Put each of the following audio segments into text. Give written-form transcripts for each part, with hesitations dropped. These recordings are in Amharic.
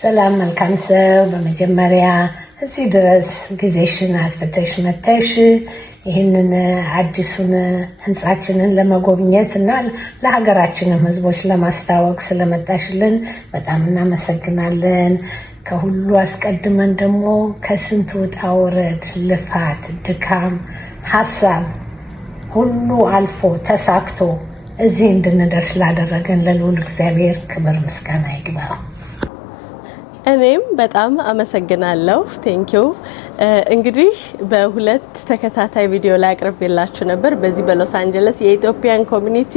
ሰላም መልካም ሰው በመጀመሪያ እዚህ ድረስ ጊዜሽን አስፈተሽ መተሽ ይህንን አዲሱን ህንጻችንን ለመጎብኘት እና ለሀገራችንም ህዝቦች ለማስተዋወቅ ስለመጣሽልን በጣም እናመሰግናለን። ከሁሉ አስቀድመን ደግሞ ከስንት ውጣ ውረድ፣ ልፋት፣ ድካም፣ ሀሳብ ሁሉ አልፎ ተሳክቶ እዚህ እንድንደርስ ላደረገን ለልዑል እግዚአብሔር ክብር ምስጋና ይግባው። እኔም በጣም አመሰግናለሁ። ቴንኪው። እንግዲህ በሁለት ተከታታይ ቪዲዮ ላይ አቅርቤላችሁ ነበር። በዚህ በሎስ አንጀለስ የኢትዮጵያን ኮሚኒቲ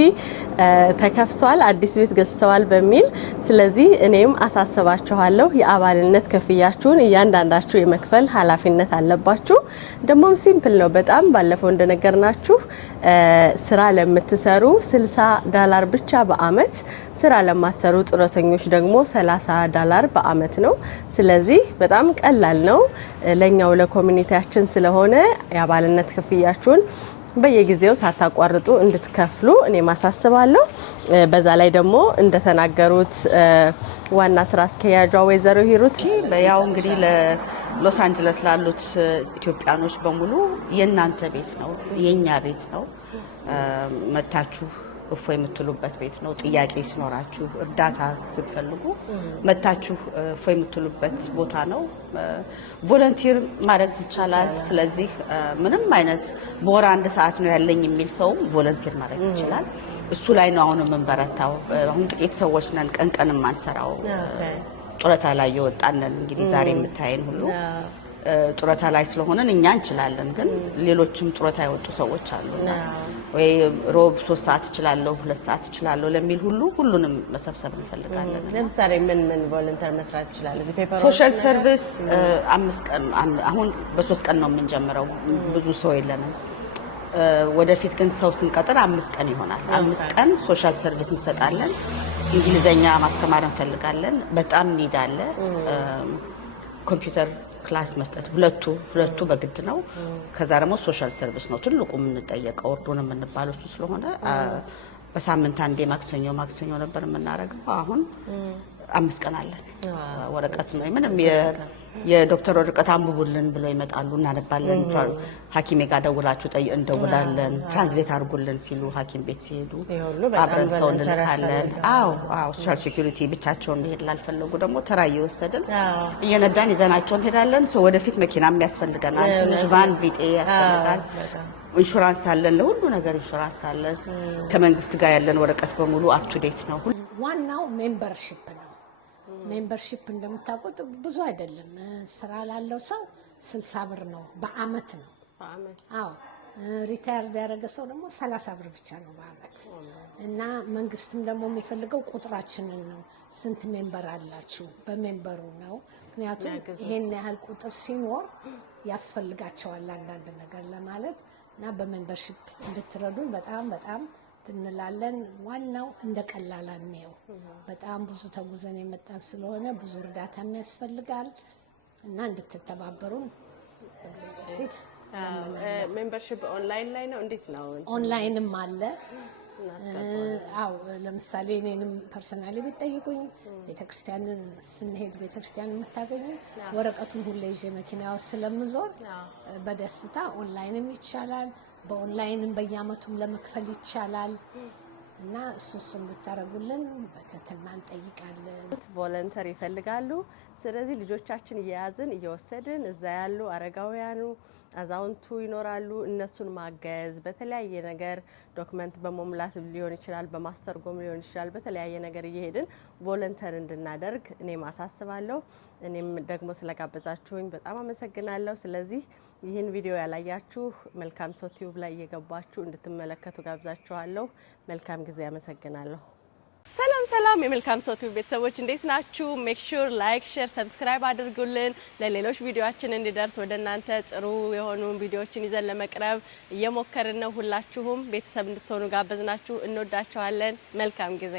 ተከፍቷል፣ አዲስ ቤት ገዝተዋል በሚል ስለዚህ እኔም አሳስባችኋለሁ የአባልነት ክፍያችሁን እያንዳንዳችሁ የመክፈል ኃላፊነት አለባችሁ። ደግሞም ሲምፕል ነው በጣም ባለፈው እንደነገርናችሁ ስራ ለምትሰሩ $60 ብቻ በአመት፣ ስራ ለማትሰሩ ጡረተኞች ደግሞ $30 በአመት ነው። ስለዚህ በጣም ቀላል ነው ለኛው ለኮሚኒቲያችን ስለሆነ የአባልነት ክፍያችሁን በየጊዜው ሳታቋርጡ እንድትከፍሉ እኔ ማሳስባለሁ። በዛ ላይ ደግሞ እንደተናገሩት ዋና ስራ አስኪያጇ ወይዘሮ ሂሩት ያው እንግዲህ ለሎስ አንጀለስ ላሉት ኢትዮጵያኖች በሙሉ የእናንተ ቤት ነው፣ የኛ ቤት ነው። መታችሁ እፎ የምትሉበት ቤት ነው። ጥያቄ ሲኖራችሁ እርዳታ ስትፈልጉ መታችሁ እፎ የምትሉበት ቦታ ነው። ቮለንቲር ማድረግ ይቻላል። ስለዚህ ምንም አይነት በወር 1 ሰዓት ነው ያለኝ የሚል ሰው ቮለንቲር ማድረግ ይችላል። እሱ ላይ ነው አሁን የምንበረታው። አሁን ጥቂት ሰዎች ነን ቀን የማንሰራው ጡረታ ላይ የወጣነን። እንግዲህ ዛሬ የምታየን ሁሉ ጡረታ ላይ ስለሆነን እኛ እንችላለን፣ ግን ሌሎችም ጡረታ የወጡ ሰዎች አሉ። ወይ ሮብ 3 ሰዓት እችላለሁ 2 ሰዓት እችላለሁ ለሚል ሁሉንም መሰብሰብ እንፈልጋለን። ለምሳሌ ምን ቮለንተር መስራት ይችላል? እዚህ ፔፐር ሶሻል ሰርቪስ 5 ቀን አሁን በ3 ቀን ነው የምንጀምረው። ብዙ ሰው የለንም። ወደፊት ግን ሰው ስንቀጥር 5 ቀን ይሆናል። 5 ቀን ሶሻል ሰርቪስ እንሰጣለን። እንግሊዘኛ ማስተማር እንፈልጋለን። በጣም ኒድ አለ። ኮምፒውተር ክላስ መስጠት ሁለቱ በግድ ነው። ከዛ ደግሞ ሶሻል ሰርቪስ ነው ትልቁ የምንጠየቀው። ወርዶን የምንባለው እሱ ስለሆነ በሳምንት አንዴ ማክሰኞ ነበር የምናደርገው። አሁን 5 ቀን አለን። ወረቀት ነው ምንም የዶክተር ወረቀት አንብቡልን ብለው ይመጣሉ፣ እናነባለን። ሐኪሜ ጋር ደውላችሁ እንደውላለን። ትራንስሌት አድርጉልን ሲሉ ሐኪም ቤት ሲሄዱ አብረን ሰው እንልካለን። ሶሻል ሴኩሪቲ ብቻቸውን መሄድ ላልፈለጉ ደግሞ ተራ እየወሰድን እየነዳን ይዘናቸው እንሄዳለን። ሰው ወደፊት መኪናም ያስፈልገናል፣ ትንሽ ቫን ቢጤ ያስፈልጋል። ኢንሹራንስ አለን፣ ለሁሉ ነገር ኢንሹራንስ አለን። ከመንግስት ጋር ያለን ወረቀት በሙሉ አፕ ቱ ዴት ነው። ዋናው ሜምበርሺፕ ነው። ሜምበርሺፕ እንደምታውቁት ብዙ አይደለም። ስራ ላለው ሰው 60 ብር ነው በአመት ነው። ሪታየርድ ያደረገ ሰው ደግሞ 30 ብር ብቻ ነው በአመት። እና መንግስትም ደግሞ የሚፈልገው ቁጥራችንን ነው። ስንት ሜምበር አላችሁ በሜምበሩ ነው። ምክንያቱም ይሄን ያህል ቁጥር ሲኖር ያስፈልጋቸዋል አንዳንድ ነገር ለማለት እና በሜምበርሺፕ እንድትረዱን በጣም እንላለን። ዋናው እንደ ቀላል ነው። በጣም ብዙ ተጉዘን የመጣን ስለሆነ ብዙ እርዳታ ያስፈልጋል እና እንድትተባበሩን በእግዚአብሔር ፊት ሜምበርሺፕ ኦንላይን ላይ ነው። እንዴት ነው? ኦንላይንም አለ። ለምሳሌ እኔንም ፐርሰናሊ ቢጠይቁኝ ቤተክርስቲያን ስንሄድ ቤተክርስቲያን የምታገኙ ወረቀቱን ሁሌ ይዤ መኪና ውስጥ ስለምዞር በደስታ ኦንላይንም ይቻላል። በኦንላይንም በየአመቱም ለመክፈል ይቻላል እና እሱን ብታረጉልን በትህትና እንጠይቃለን። ቮለንተር ይፈልጋሉ። ስለዚህ ልጆቻችን እየያዝን እየወሰድን እዛ ያሉ አረጋውያኑ አዛውንቱ ይኖራሉ። እነሱን ማገዝ በተለያየ ነገር ዶክመንት በመሙላት ሊሆን ይችላል፣ በማስተርጎም ሊሆን ይችላል። በተለያየ ነገር እየሄድን ቮለንተር እንድናደርግ እኔ ማሳስባለሁ። እኔም ደግሞ ስለጋበዛችሁኝ በጣም አመሰግናለሁ። ስለዚህ ይህን ቪዲዮ ያላያችሁ መልካም ሰው ቲዩብ ላይ እየገባችሁ እንድትመለከቱ ጋብዛችኋለሁ። መልካም ጊዜ። አመሰግናለሁ። ሰላም የመልካም ሰው ቲዩብ ቤተሰቦች እንዴት ናችሁ? ሜክ ሹር ላይክ፣ ሼር፣ ሰብስክራይብ አድርጉልን። ለሌሎች ቪዲዮአችን እንዲደርስ ወደ እናንተ ጥሩ የሆኑ ቪዲዮዎችን ይዘን ለመቅረብ እየሞከርን ነው። ሁላችሁም ቤተሰብ እንድትሆኑ ጋበዝናችሁ። እንወዳችኋለን። መልካም ጊዜ